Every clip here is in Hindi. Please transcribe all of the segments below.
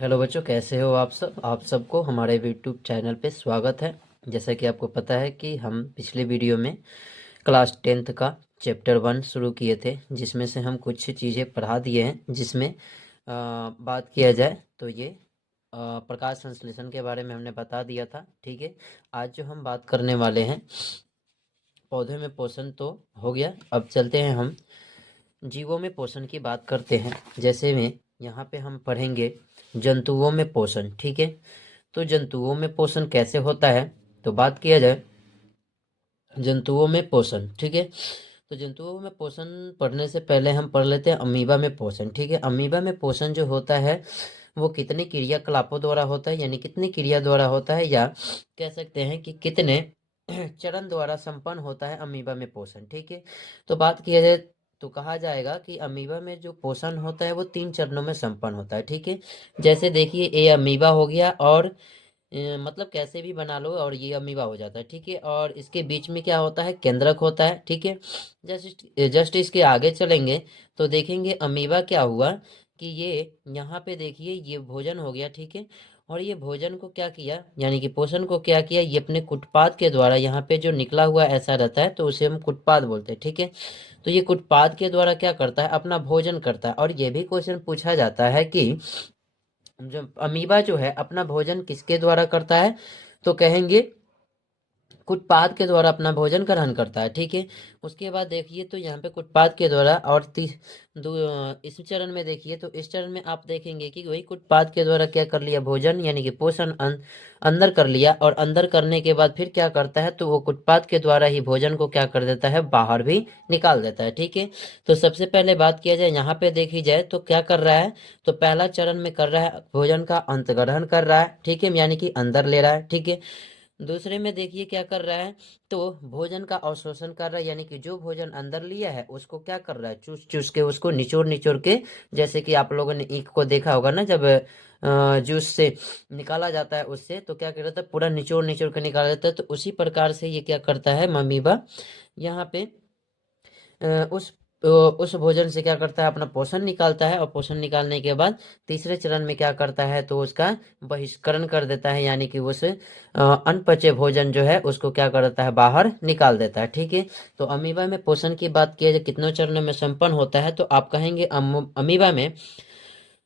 हेलो बच्चों, कैसे हो आप सब। आप सबको हमारे यूट्यूब चैनल पे स्वागत है। जैसा कि आपको पता है कि हम पिछले वीडियो में क्लास 10th का चैप्टर 1 शुरू किए थे, जिसमें से हम कुछ चीज़ें पढ़ा दिए हैं। जिसमें बात किया जाए तो ये प्रकाश संश्लेषण के बारे में हमने बता दिया था। ठीक है, आज जो हम बात करने वाले हैं, पौधे में पोषण तो हो गया। अब चलते हैं हम जीवों में पोषण की बात करते हैं। जैसे में यहाँ पे हम पढ़ेंगे जंतुओं में पोषण। ठीक है, तो जंतुओं में पोषण कैसे होता है, तो बात किया जाए जंतुओं में पोषण। ठीक है, तो जंतुओं में पोषण पढ़ने से पहले हम पढ़ लेते हैं अमीबा में पोषण। ठीक है, अमीबा में पोषण जो होता है वो कितने क्रियाकलापों द्वारा होता है, यानी कितनी क्रिया द्वारा होता है, या कह सकते हैं कि कितने चरण द्वारा संपन्न होता है अमीबा में पोषण। ठीक है, तो बात किया जाए तो कहा जाएगा कि अमीबा में जो पोषण होता है वो 3 चरणों में संपन्न होता है। ठीक है, जैसे देखिए ये अमीबा हो गया, और मतलब कैसे भी बना लो और ये अमीबा हो जाता है। ठीक है, और इसके बीच में क्या होता है, केंद्रक होता है। ठीक है, जस्ट इसके आगे चलेंगे तो देखेंगे अमीबा क्या हुआ कि ये यहाँ पे देखिए ये भोजन हो गया। ठीक है, और ये भोजन को क्या किया, यानी कि पोषण को क्या किया, ये अपने कुटपाद के द्वारा यहाँ पे जो निकला हुआ ऐसा रहता है तो उसे हम कुटपाद बोलते हैं। ठीक है, तो ये कुटपाद के द्वारा क्या करता है, अपना भोजन करता है। और ये भी क्वेश्चन पूछा जाता है कि जो अमीबा जो है अपना भोजन किसके द्वारा करता है, तो कहेंगे कुटपाद के द्वारा अपना भोजन ग्रहण करता है। ठीक है, उसके बाद देखिए तो यहाँ पे कुटपाद के द्वारा, और इस चरण में देखिए तो इस चरण में आप देखेंगे कि वही कुटपाद के द्वारा क्या कर लिया, भोजन यानी कि पोषण अंदर कर लिया। और अंदर करने के बाद फिर क्या करता है, तो वो कुटपाद के द्वारा ही भोजन को क्या कर देता है, बाहर भी निकाल देता है। ठीक है, तो सबसे पहले बात किया जाए यहाँ पे देखी जाए तो क्या कर रहा है, तो पहला चरण में कर रहा है भोजन का अंत ग्रहण कर रहा है। ठीक है, यानी कि अंदर ले रहा है। ठीक है, दूसरे में देखिए क्या कर रहा है, तो भोजन का अवशोषण कर रहा है, यानी कि जो भोजन अंदर लिया है उसको क्या कर रहा है, चूस चूस के उसको निचोड़ निचोड़ के, जैसे कि आप लोगों ने ईख को देखा होगा ना, जब जूस से निकाला जाता है उससे तो क्या करता है, पूरा निचोड़ निचोड़ के निकाला जाता है। तो उसी प्रकार से ये क्या करता है ममीबा, यहाँ पे उस उस भोजन से क्या करता है, अपना पोषण निकालता है। और पोषण निकालने के बाद तीसरे चरण में क्या करता है, तो उसका बहिष्करण कर देता है, यानी कि उस अनपचे भोजन जो है उसको क्या कर देता है, बाहर निकाल देता है। ठीक है, तो अमीबा में पोषण की बात किया जाए कितनों चरणों में संपन्न होता है, तो आप कहेंगे अमीबा में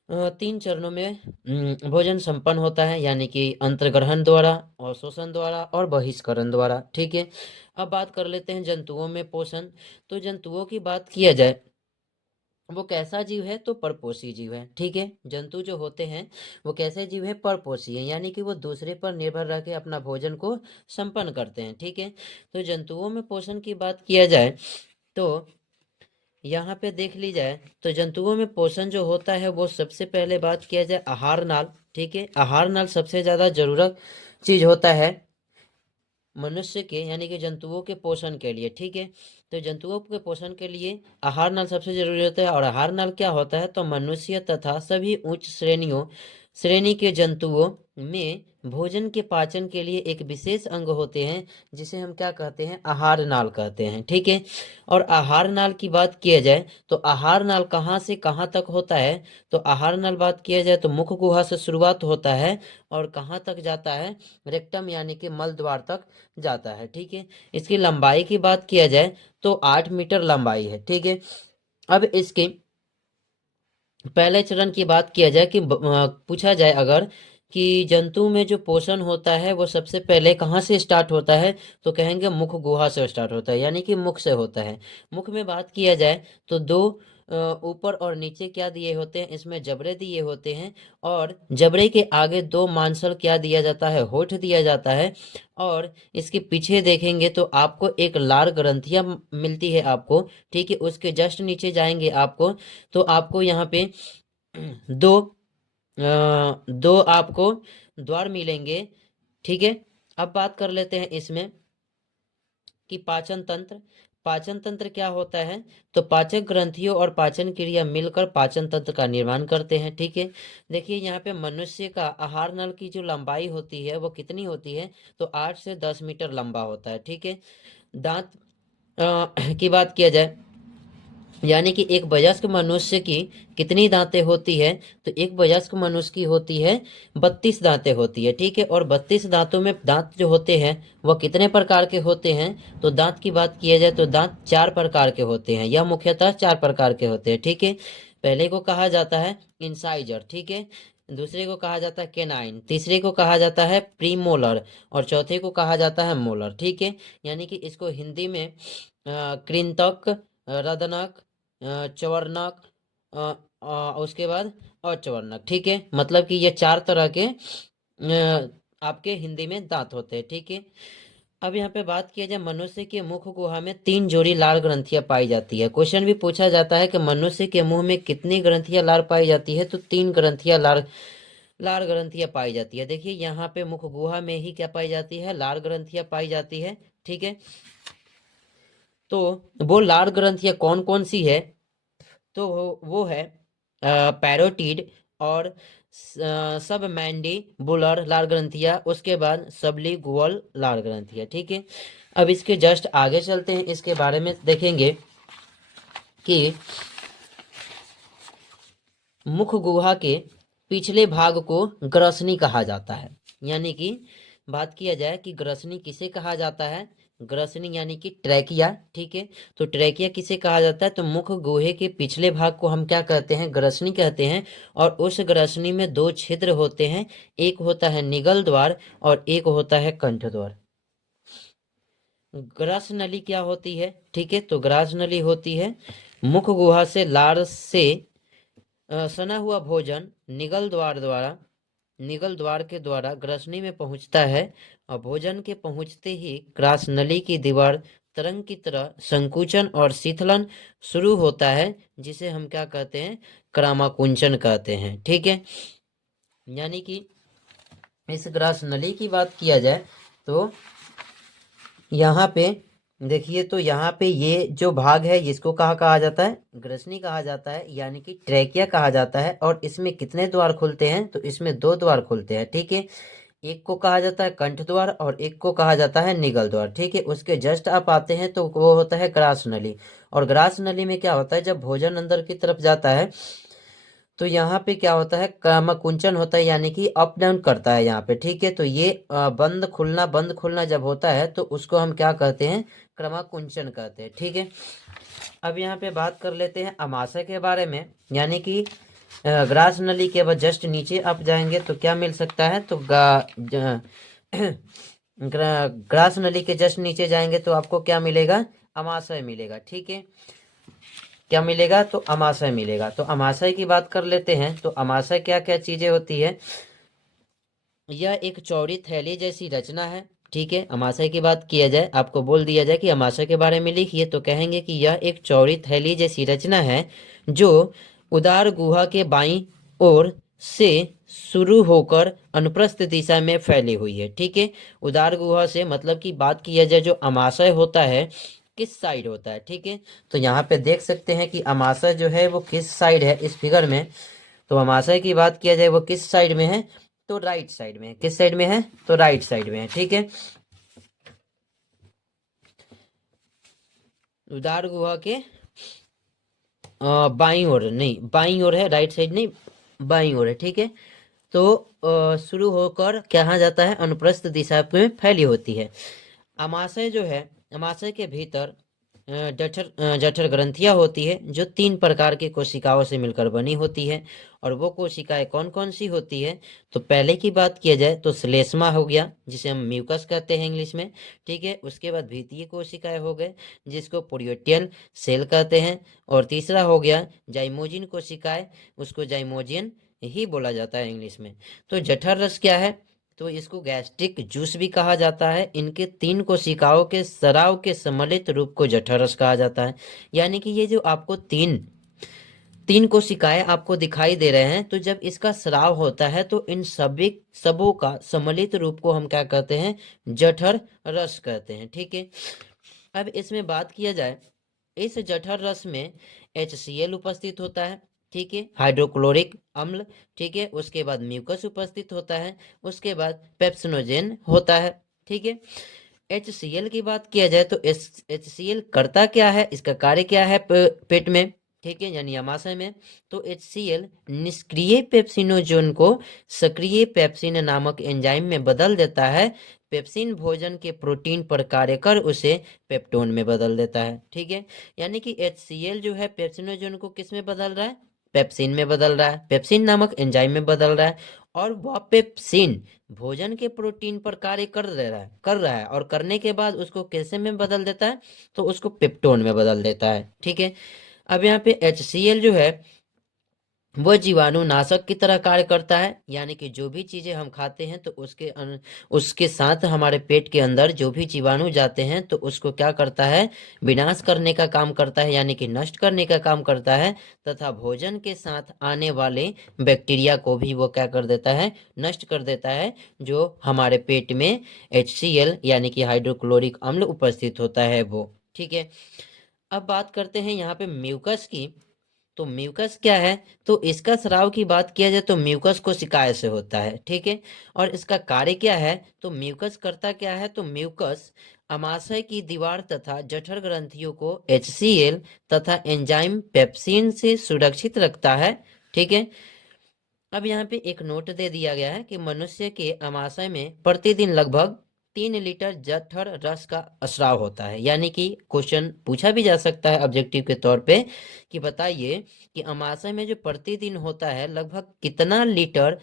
3 चरणों में भोजन संपन्न होता है, यानी कि अंतर्ग्रहण द्वारा, और शोषण द्वारा, और बहिष्करण द्वारा। ठीक है, अब बात कर लेते हैं जंतुओं में पोषण। तो जंतुओं की बात किया जाए वो कैसा जीव है, तो परपोषी जीव है। ठीक है, जंतु जो होते हैं वो कैसे जीव है, परपोषी है, यानी कि वो दूसरे पर निर्भर रह के अपना भोजन को संपन्न करते हैं। ठीक है, तो जंतुओं में पोषण की बात किया जाए तो यहाँ पे देख ली जाए तो जंतुओं में पोषण जो होता है वो सबसे पहले बात किया जाए आहार नाल। ठीक है, आहार नाल सबसे ज्यादा जरूरत चीज होता है मनुष्य के, यानी कि जंतुओं के पोषण के लिए। ठीक है, तो जंतुओं के पोषण के लिए आहार नाल सबसे जरूरी होता है। और आहार नाल क्या होता है, तो मनुष्य तथा सभी उच्च श्रेणी के जंतुओं में भोजन के पाचन के लिए एक विशेष अंग होते हैं, जिसे हम क्या कहते हैं, आहार नाल कहते हैं। ठीक है, और आहार नाल की बात किया जाए तो आहार नाल कहाँ से कहाँ तक होता है, तो आहार नाल बात किया जाए तो मुख गुहा से शुरुआत होता है और कहाँ तक जाता है, रेक्टम यानी कि मल द्वार तक जाता है। ठीक है, इसकी लंबाई की बात किया जाए तो 8 मीटर लंबाई है। ठीक है, अब इसके पहले चरण की बात किया जाए कि पूछा जाए अगर कि जंतु में जो पोषण होता है वो सबसे पहले कहाँ से स्टार्ट होता है, तो कहेंगे मुख गुहा से स्टार्ट होता है, यानी कि मुख से होता है। मुख में बात किया जाए तो दो ऊपर और नीचे क्या दिए होते हैं, इसमें जबड़े दिए होते हैं, और जबड़े के आगे 2 मांसल क्या दिया जाता है, होठ दिया जाता है। और इसके पीछे देखेंगे तो आपको एक लार ग्रंथियां मिलती है आपको। ठीक है, उसके जस्ट नीचे जाएंगे आपको तो आपको यहाँ पे दो दो आपको द्वार मिलेंगे। ठीक है, अब बात कर लेते हैं इसमें कि पाचन तंत्र क्या होता है, तो पाचक ग्रंथियों और पाचन क्रिया मिलकर पाचन तंत्र का निर्माण करते हैं। ठीक है, देखिए यहाँ पे मनुष्य का आहार नल की जो लंबाई होती है वो कितनी होती है, तो 8 से 10 मीटर लंबा होता है। ठीक है, दांत की बात किया जाए यानी कि एक वयस्क मनुष्य की कितनी दांतें होती है, तो एक वयस्क मनुष्य की होती है 32 दांतें होती है, ठीक है। और 32 दांतों में दांत जो होते हैं वह कितने प्रकार के होते हैं, तो दांत की बात किया जाए तो दांत 4 प्रकार के होते हैं, यह मुख्यतः 4 प्रकार के होते हैं, ठीक है। पहले को कहा जाता है इंसाइजर, ठीक है। दूसरे को कहा जाता है केनाइन, तीसरे को कहा जाता है प्रीमोलर, और चौथे को कहा जाता है मोलर, ठीक है। यानी कि इसको हिंदी में कृंतक, रदनक, चवर्णक, उसके बाद अचवर्णक, ठीक है। मतलब कि ये 4 तरह के आपके हिंदी में दांत होते हैं, ठीक है। अब यहाँ पे बात किया जाए, मनुष्य के मुख गुहा में 3 जोड़ी लाल ग्रंथियां पाई जाती है। क्वेश्चन भी पूछा जाता है कि मनुष्य के मुंह में कितनी ग्रंथियां लाल पाई जाती है, तो 3 ग्रंथियां लाल लाल ग्रंथियां पाई जाती है। देखिए यहाँ पे मुख गुहा में ही क्या पाई जाती है, लाल ग्रंथियां पाई जाती है, ठीक है। तो वो लाल ग्रंथियां कौन कौन सी है, तो वो है पैरोटिड, और सब मैंडिबुलर लाल ग्रंथियां, उसके बाद सबलिंगुअल लाल ग्रंथियां, ठीक है। अब इसके जस्ट आगे चलते हैं, इसके बारे में देखेंगे कि मुख गुहा के पिछले भाग को ग्रसनी कहा जाता है। यानी कि बात किया जाए कि ग्रसनी किसे कहा जाता है, ग्रसनी यानी कि ट्रैकिया, ठीक है। तो ट्रैकिया किसे कहा जाता है, तो मुख गुहे के पिछले भाग को हम क्या कहते हैं, ग्रसनी कहते हैं। और उस ग्रसनी में 2 छिद्र होते हैं, एक होता है निगल द्वार और एक होता है कंठ द्वार। ग्रास नली क्या होती है, ठीक है। तो ग्रास नली होती है मुख गुहा से लार से सना हुआ भोजन निगल द्वार के द्वारा ग्रसनी में पहुंचता है, और भोजन के पहुंचते ही ग्रास नली की दीवार तरंग की तरह संकुचन और शीतलन शुरू होता है, जिसे हम क्या कहते हैं, क्रामाकुंचन कहते हैं, ठीक है। यानी कि इस ग्रास नली की बात किया जाए तो यहाँ पे देखिए, तो यहाँ पे ये जो भाग है इसको कहा जाता है, ग्रसनी कहा जाता है, यानी कि ट्रैकिया कहा जाता है। और इसमें कितने द्वार खुलते हैं, तो इसमें 2 द्वार खुलते हैं, ठीक है। एक को कहा जाता है कंठ द्वार और एक को कहा जाता है निगल द्वार, ठीक है। उसके जस्ट आप आते हैं तो वो होता है ग्रास नली। और ग्रास नली में क्या होता है, जब भोजन अंदर की तरफ जाता है तो यहाँ पे क्या होता है, क्रमकुंचन होता है, यानी कि अप डाउन करता है यहाँ पे, ठीक है। तो ये बंद खुलना जब होता है तो उसको हम क्या कहते हैं, क्रमकुंचन कहते हैं, ठीक है। अब यहाँ पे बात कर लेते हैं अमाशय के बारे में। यानी कि ग्रास नली के बाद जस्ट नीचे आप जाएंगे तो क्या मिल सकता है, तो ग्रास नली के जस्ट नीचे जाएंगे तो आपको क्या मिलेगा, अमाशय मिलेगा, ठीक है। क्या मिलेगा, तो अमाशय मिलेगा। तो अमाशय की बात कर लेते हैं, तो अमाशय क्या क्या चीजें होती है, यह एक चौड़ी थैली जैसी रचना है, ठीक है। अमाशय की बात किया जाए, आपको बोल दिया जाए कि अमाशय के बारे में लिखिए, तो कहेंगे कि यह एक चौड़ी थैली जैसी रचना है जो उदार गुहा के बाईं ओर से शुरू होकर अनुप्रस्थ दिशा में फैली हुई है, ठीक है। उदार गुहा से मतलब की बात किया जाए, जो अमाशय होता है किस साइड होता है, ठीक है। तो यहाँ पे देख सकते हैं कि अमाशय जो है वो किस साइड है इस फिगर में। तो अमाशय की बात किया जाए वो किस साइड में है, तो राइट साइड में है। किस साइड में है, तो राइट साइड में है, ठीक है। उदार गुहा के बाईं ओर नहीं, बाईं ओर है, राइट साइड नहीं, बाईं ओर है, ठीक है। तो शुरू होकर कहाँ जाता है, अनुप्रस्थ दिशा में फैली होती है। अमाशय जो है, अमाशय के भीतर जठर ग्रंथियां होती है, जो 3 प्रकार की कोशिकाओं से मिलकर बनी होती है। और वो कोशिकाएं कौन कौन सी होती है, तो पहले की बात किया जाए तो श्लेष्मा हो गया, जिसे हम म्यूकस कहते हैं इंग्लिश में, ठीक है। उसके बाद भीतीय कोशिकाएं हो गए, जिसको पोरियोटियल सेल कहते हैं। और तीसरा हो गया जाइमोजिन कोशिकाएं, उसको जाइमोजियन ही बोला जाता है इंग्लिश में। तो जठर रस क्या है, तो इसको गैस्ट्रिक जूस भी कहा जाता है। इनके 3 कोशिकाओं के स्राव के सम्मिलित रूप को जठरस कहा जाता है। यानी कि ये जो आपको तीन कोशिकाएं आपको दिखाई दे रहे हैं, तो जब इसका स्राव होता है तो इन सभी सबों का सम्मिलित रूप को हम क्या कहते हैं, जठर रस कहते हैं, ठीक है। अब इसमें बात किया जाए, इस जठर रस में HCl उपस्थित होता है, ठीक है, हाइड्रोक्लोरिक अम्ल, ठीक है। उसके बाद म्यूकस उपस्थित होता है, उसके बाद पेप्सिनोजेन होता है, ठीक है। HCl की बात किया जाए तो HCl करता क्या है, इसका कार्य क्या है पेट में, ठीक है, यानी आमाशय में। तो HCl निष्क्रिय पेप्सिनोजोन को सक्रिय पेप्सिन नामक एंजाइम में बदल देता है। पेप्सिन भोजन के प्रोटीन पर कार्य कर उसे पेप्टोन में बदल देता है। ठीक है, यानी कि HCl जो है पेप्सिनोजोन को किस में बदल रहा है? पेप्सिन में बदल रहा है, पेप्सिन नामक एंजाइम में बदल रहा है। और वह पेप्सिन भोजन के प्रोटीन पर कार्य कर रहा है और करने के बाद उसको कैसे में बदल देता है? तो उसको पेप्टोन में बदल देता है। ठीक है, अब यहाँ पे HCl जो है वह जीवाणु नाशक की तरह कार्य करता है, यानी कि जो भी चीजें हम खाते हैं तो उसके साथ हमारे पेट के अंदर जो भी जीवाणु जाते हैं तो उसको क्या करता है? विनाश करने का काम करता है, यानी कि नष्ट करने का काम करता है। तथा भोजन के साथ आने वाले बैक्टीरिया को भी वो क्या कर देता है? नष्ट कर देता है, जो हमारे पेट में HCl यानी कि हाइड्रोक्लोरिक अम्ल उपस्थित होता है वो। ठीक है, अब बात करते हैं यहाँ पे म्यूकस की। तो म्यूकस क्या है? तो इसका स्राव की बात किया जाए तो म्यूकस कोशिकाएं से होता है। ठीक है, और इसका कार्य क्या है? तो म्यूकस करता क्या है? तो म्यूकस अमाशय की दीवार तथा जठर ग्रंथियों को HCl तथा एंजाइम पेप्सिन से सुरक्षित रखता है। ठीक है, अब यहाँ पे एक नोट दे दिया गया है कि मनुष्य के अमाशय में प्रतिदिन लगभग 3 लीटर जठर रस का स्राव होता है। यानी कि क्वेश्चन पूछा भी जा सकता है ऑब्जेक्टिव के तौर पे कि बताइए कि अमाशय में जो प्रतिदिन होता है लगभग कितना लीटर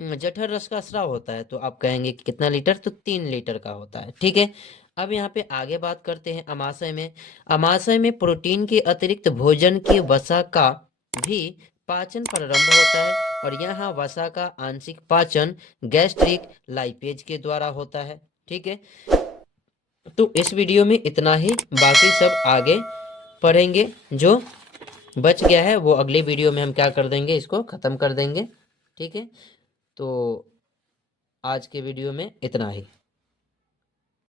जठर रस का स्राव होता है? तो आप कहेंगे कि कितना लीटर? तो 3 लीटर का होता है। ठीक है, अब यहाँ पे आगे बात करते हैं अमाशय में। अमाशय में प्रोटीन के अतिरिक्त भोजन की वसा का भी पाचन प्रारंभ होता है, और यहाँ वसा का आंशिक पाचन गैस्ट्रिक लाइपेज के द्वारा होता है। ठीक है, तो इस वीडियो में इतना ही, बाकी सब आगे पढ़ेंगे। जो बच गया है वो अगले वीडियो में हम क्या कर देंगे? इसको ख़त्म कर देंगे। ठीक है, तो आज के वीडियो में इतना ही।